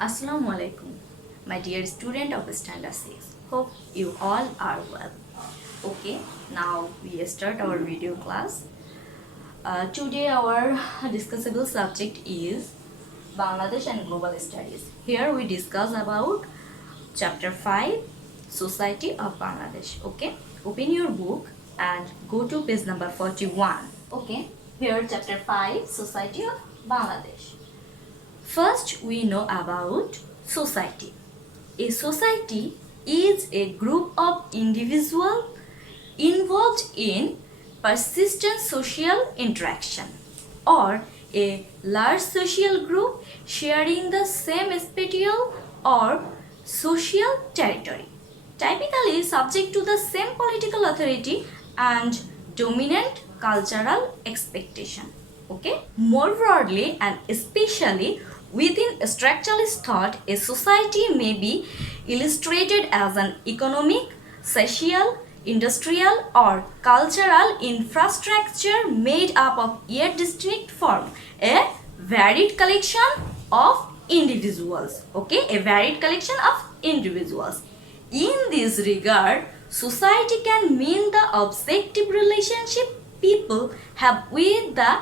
Assalamu alaikum, my dear student of Standard 6. Hope you all are well. Okay, now we start our video class. Today our discussable subject is Bangladesh and Global Studies. Here we discuss about chapter 5, Society of Bangladesh. Okay, open your book and go to page number 41. Okay, here chapter 5, Society of Bangladesh. First, we know about society. A society is a group of individuals involved in persistent social interaction or a large social group sharing the same spatial or social territory, typically subject to the same political authority and dominant cultural expectation. Okay, more broadly and especially within structuralist thought, a society may be illustrated as an economic, social, industrial, or cultural infrastructure made up of yet distinct form, a varied collection of individuals. Okay, a varied collection of individuals. In this regard, society can mean the objective relationship people have with the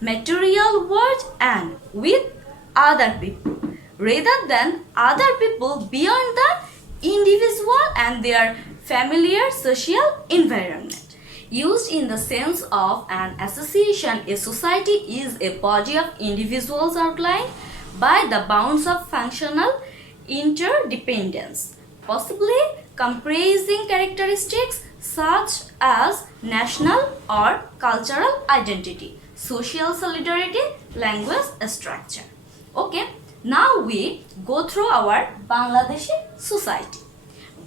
material world and with other people rather than other people beyond the individual and their familiar social environment. Used in the sense of an association, a society is a body of individuals outlined by the bounds of functional interdependence, possibly comprising characteristics such as national or cultural identity, social solidarity, language structure. Okay, now we go through our Bangladeshi society.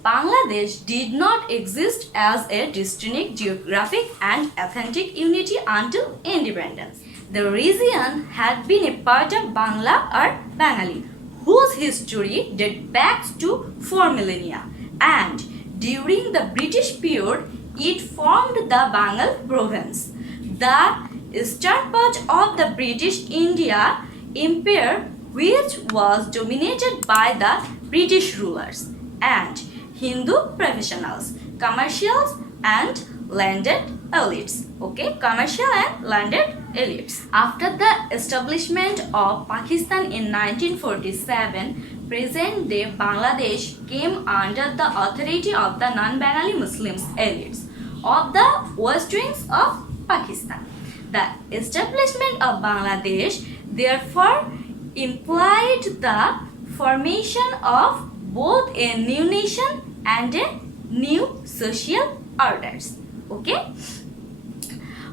Bangladesh did not exist as a distinct geographic and ethnic unity until independence. The region had been a part of Bangla or Bengali, whose history dates back to 4 millennia, and during the British period, it formed the Bengal province. The eastern part of the British India Empire, which was dominated by the British rulers and Hindu professionals, commercials and landed elites. Okay, commercial and landed elites. After the establishment of Pakistan in 1947, present-day Bangladesh came under the authority of the non-Bengali Muslims elites of the west wings of Pakistan. The establishment of Bangladesh therefore implied the formation of both a new nation and a new social orders. Okay?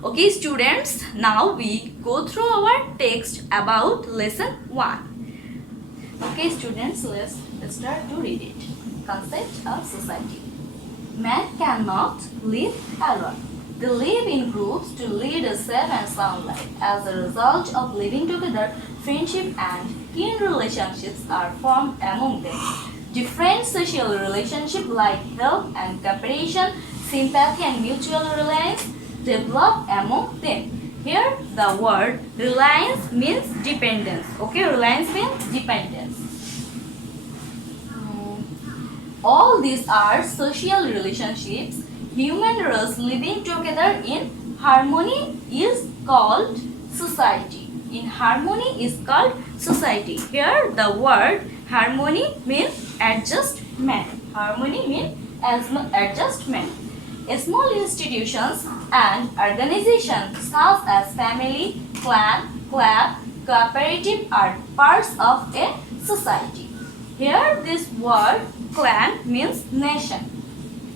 Okay, students, now we go through our text about lesson 1. Okay, students, let's start to read it. Concept of society. Man cannot live alone. They live in groups to lead a safe and sound life. As a result of living together, friendship and kin relationships are formed among them. Different social relationships like help and cooperation, sympathy and mutual reliance develop among them. Here the word reliance means dependence. Okay, reliance means dependence. All these are social relationships. Human race living together in harmony is called society. In harmony is called society. Here the word harmony means adjustment. Harmony means adjustment. Small institutions and organizations such as family, clan, club, cooperative are parts of a society. Here this word clan means nation.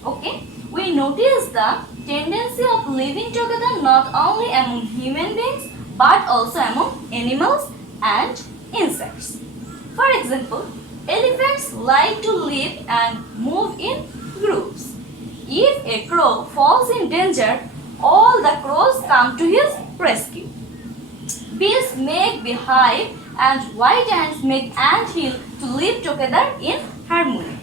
Okay, we notice the tendency of living together not only among human beings but also among animals and insects. For example, elephants like to live and move in groups. If a crow falls in danger, all the crows come to his rescue. Bees make beehive and white ants make ant hill to live together in harmony.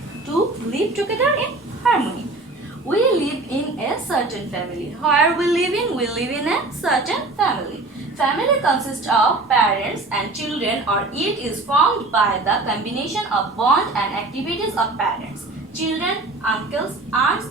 We live in a certain family. Where we live in a certain family. Family consists of parents and children, or it is formed by the combination of bond and activities of parents, children, uncles, aunts,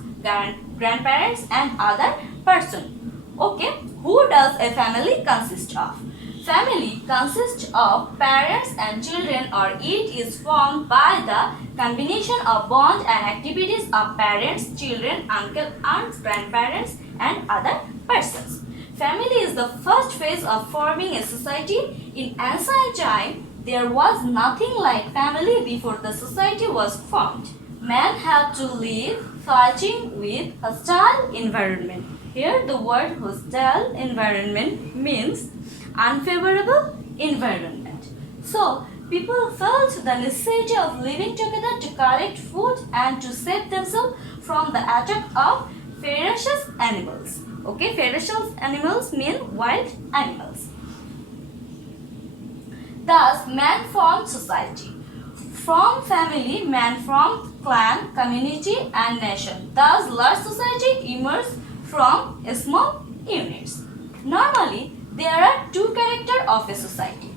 grandparents and other person. Okay, who does a family consist of? Family consists of parents and children, or it is formed by the combination of bond and activities of parents, children, uncle, aunts, grandparents and other persons. Family is the first phase of forming a society. In ancient time, there was nothing like family before the society was formed. Man had to live fighting with hostile environment. Here the word hostile environment means unfavorable environment. So people felt the necessity of living together to collect food and to save themselves from the attack of ferocious animals. Okay, ferocious animals mean wild animals. Thus, man formed society. From family, man formed clan, community and nation. Thus, large society emerged from small units. Normally, there are two characters of a society.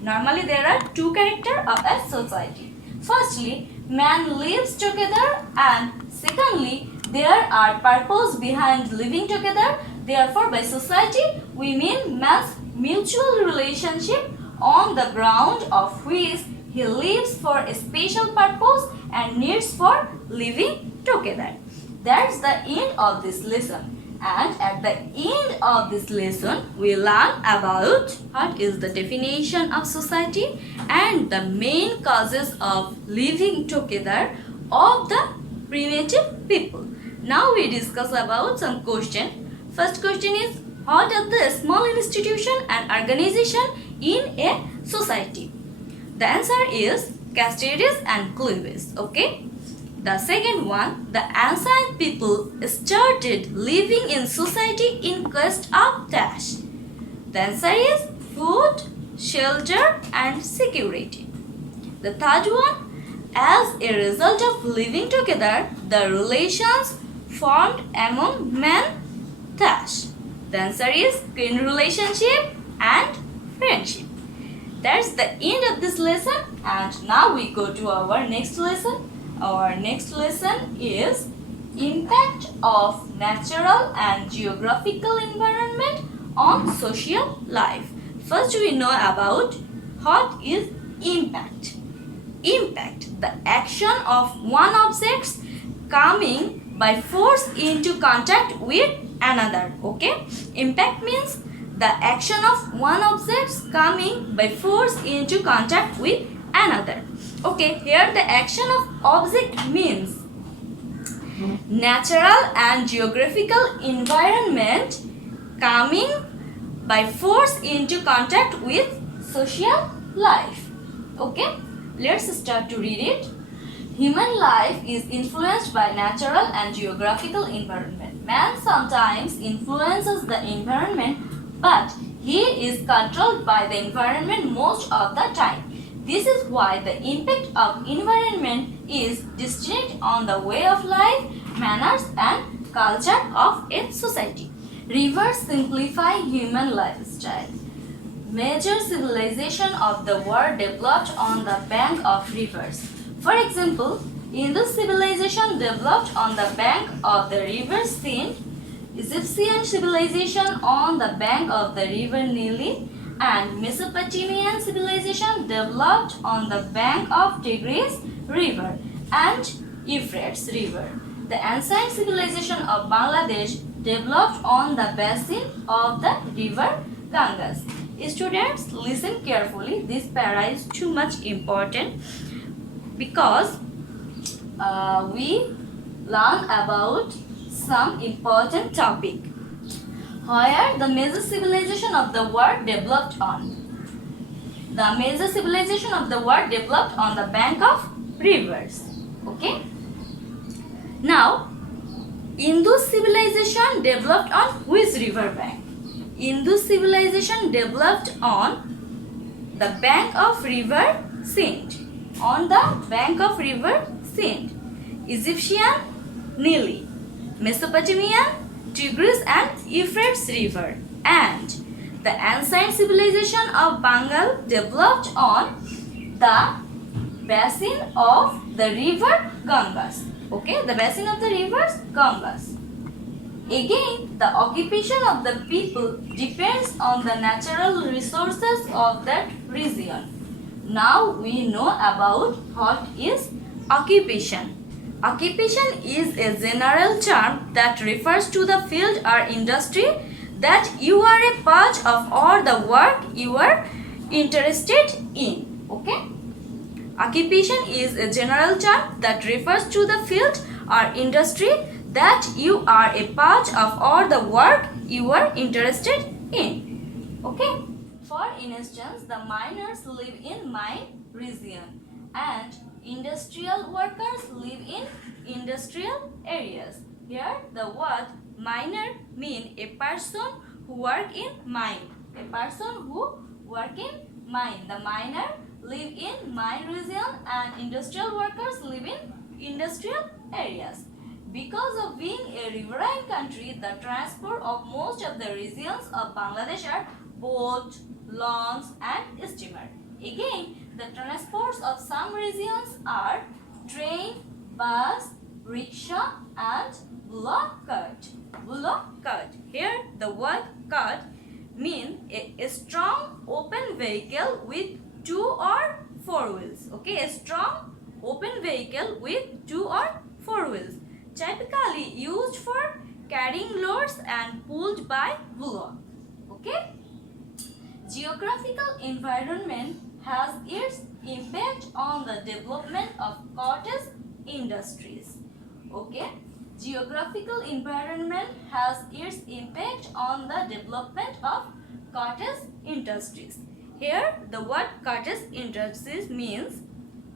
Firstly, man lives together, and secondly, there are purpose behind living together. Therefore, by society, we mean man's mutual relationship on the ground of which he lives for a special purpose and needs for living together. That's the end of this lesson. And at the end of this lesson, we learn about what is the definition of society and the main causes of living together of the primitive people. Now we discuss about some question. First question is, what are the small institution and organization in a society? The answer is castes and cleavages. Okay. The second one, the ancient people started living in society in quest of dash. The answer is food, shelter and security. The third one, as a result of living together, the relations formed among men dash. The answer is kin relationship and friendship. That's the end of this lesson, and now we go to our next lesson. Our next lesson is impact of natural and geographical environment on social life. First we know about what is impact. Impact, the action of one object coming by force into contact with another. Okay, impact means the action of one object coming by force into contact with another. Okay, here the action of object means natural and geographical environment coming by force into contact with social life. Okay, let's start to read it. Human life is influenced by natural and geographical environment. Man sometimes influences the environment, but he is controlled by the environment most of the time. This is why the impact of environment is distinct on the way of life, manners and culture of a society. Rivers simplify human lifestyle. Major civilization of the world developed on the bank of rivers. For example, Indus civilization developed on the bank of the river Sindh, Egyptian civilization on the bank of the river Nile, and Mesopotamian civilization developed on the bank of Tigris River and Euphrates River. The ancient civilization of Bangladesh developed on the basin of the river Ganges. Students, listen carefully. This para is too much important because we learn about some important topic. Where the major civilization of the world developed on. The major civilization of the world developed on the bank of rivers. Okay. Now, Indus civilization developed on which river bank? Indus civilization developed on the bank of river Sindh. On the bank of river Sindh. Egyptian Nile. Mesopotamian Tigris and Euphrates River, and the The ancient civilization of Bengal developed on the basin of the river Ganges. Okay, the basin of the rivers Ganges. Again, the occupation of the people depends on the natural resources of that region. Now we know about what is occupation. Occupation is a general term that refers to the field or industry that you are a part of or the work you are interested in. Okay? Occupation is a general term that refers to the field or industry that you are a part of or the work you are interested in. Okay? For instance, the miners live in mine region and industrial workers live in industrial areas. Here the word miner mean a person who work in mine. A person who work in mine. The miner live in mine region and industrial workers live in industrial areas. Because of being a riverine country, the transport of most of the regions of Bangladesh are boat, launch and steamer. Again, the transports of some regions are train, bus, rickshaw and bullock cart. Bullock cart. Here the word cart means a strong open vehicle with 2 or 4 wheels. Okay, a strong open vehicle with 2 or 4 wheels. Typically used for carrying loads and pulled by bullock. Okay? Geographical environment has its impact on the development of cottage industries. Okay? Geographical environment has its impact on the development of cottage industries. Here, the word cottage industries means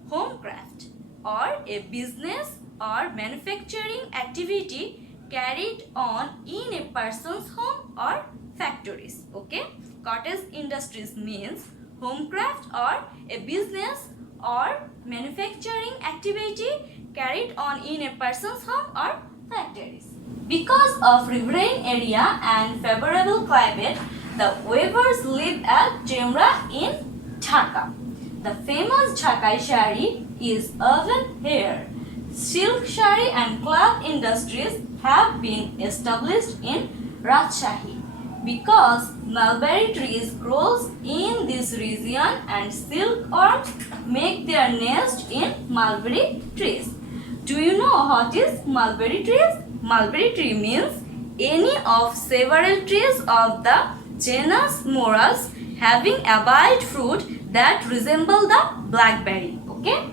homecraft or a business or manufacturing activity carried on in a person's home or factories. Okay? Cottage industries means homecraft or a business or manufacturing activity carried on in a person's home or factories. Because of riverine area and favorable climate, the weavers live at Jemra in Dhaka. The famous Dhakai Shari is woven here. Silk shari and cloth industries have been established in Rajshahi because mulberry trees grows in this region and silkworms make their nest in mulberry trees. Do you know what is mulberry trees? Mulberry tree means any of several trees of the genus Morus having a white fruit that resemble the blackberry. Okay?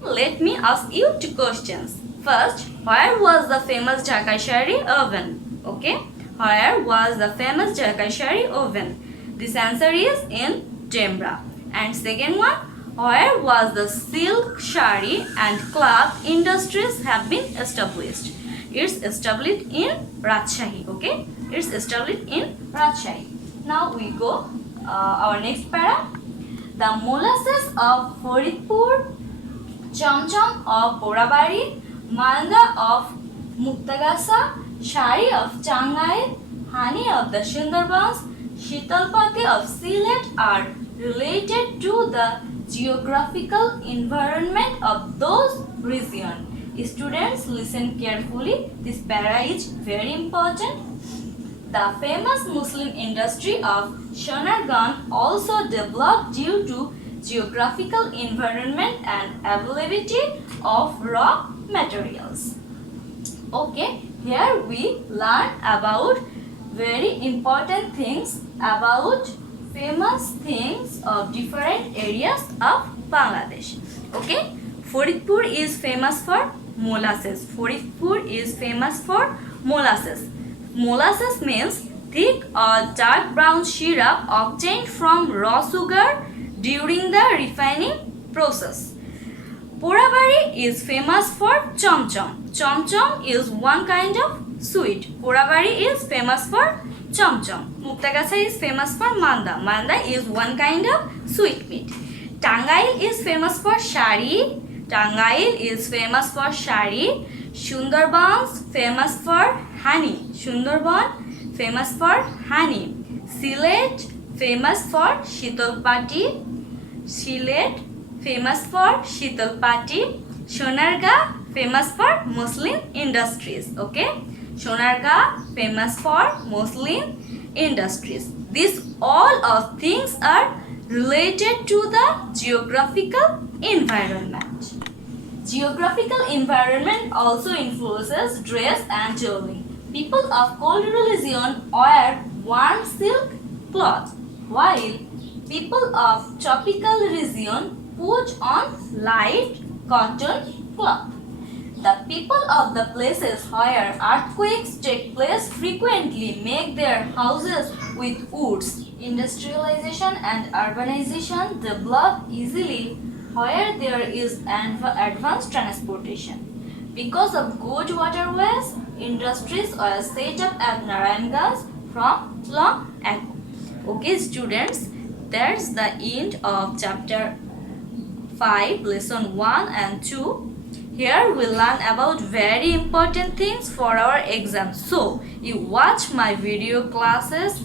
Let me ask you 2 questions. First, where was the famous Dhakai Shari woven? Okay? Where was the famous Dhakai Shari woven? This answer is in Jemra. And second one, where was the silk shari and cloth industries have been established? It's established in Rajshahi. Okay? It's established in Rajshahi. Now we go our next para. The molasses of Faridpur, Chamcham of Borabari, Malda of Muktagasa, Shari of Changai, honey of the Sundarbans, Shitalpati of Sylhet are related to the geographical environment of those regions. Students, listen carefully. This para is very important. The famous Muslim industry of Sonargaon also developed due to geographical environment and availability of raw materials. Okay, here we learn about very important things about famous things of different areas of Bangladesh. Okay, Faridpur is famous for molasses. Faridpur is famous for molasses. Molasses means thick or dark brown syrup obtained from raw sugar during the refining process. Porabari is famous for chomchom. Chomchom is one kind of sweet. Porabari is famous for chomchom. Muktagasa is famous for manda. Manda is one kind of sweetmeat. Tangail is famous for shari. Tangail is famous for shari. Sundarbans famous for honey. Sundarban famous for honey. Sylhet famous for Shitol Pati. Sylhet famous for Shitol Pati. Sonargaon famous for Muslim industries. Okay, Sonargaon famous for Muslim industries. These all of things are related to the geographical environment. Geographical environment also influences dress and jewelry. People of cold region wear warm silk cloth, while people of tropical region put on light cotton cloth. The people of the places where earthquakes take place frequently make their houses with woods. Industrialization and urbanization develop easily where there is advanced transportation. Because of good waterways, industries were set up at Narayanganj from long ago. Okay, students, that's the end of chapter 5, lesson 1 and 2. Here we learn about very important things for our exam. So, you watch my video classes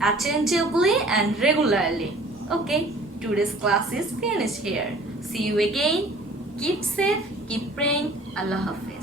attentively and regularly. Okay, today's class is finished here. See you again. Keep safe, keep praying. Allah Hafiz.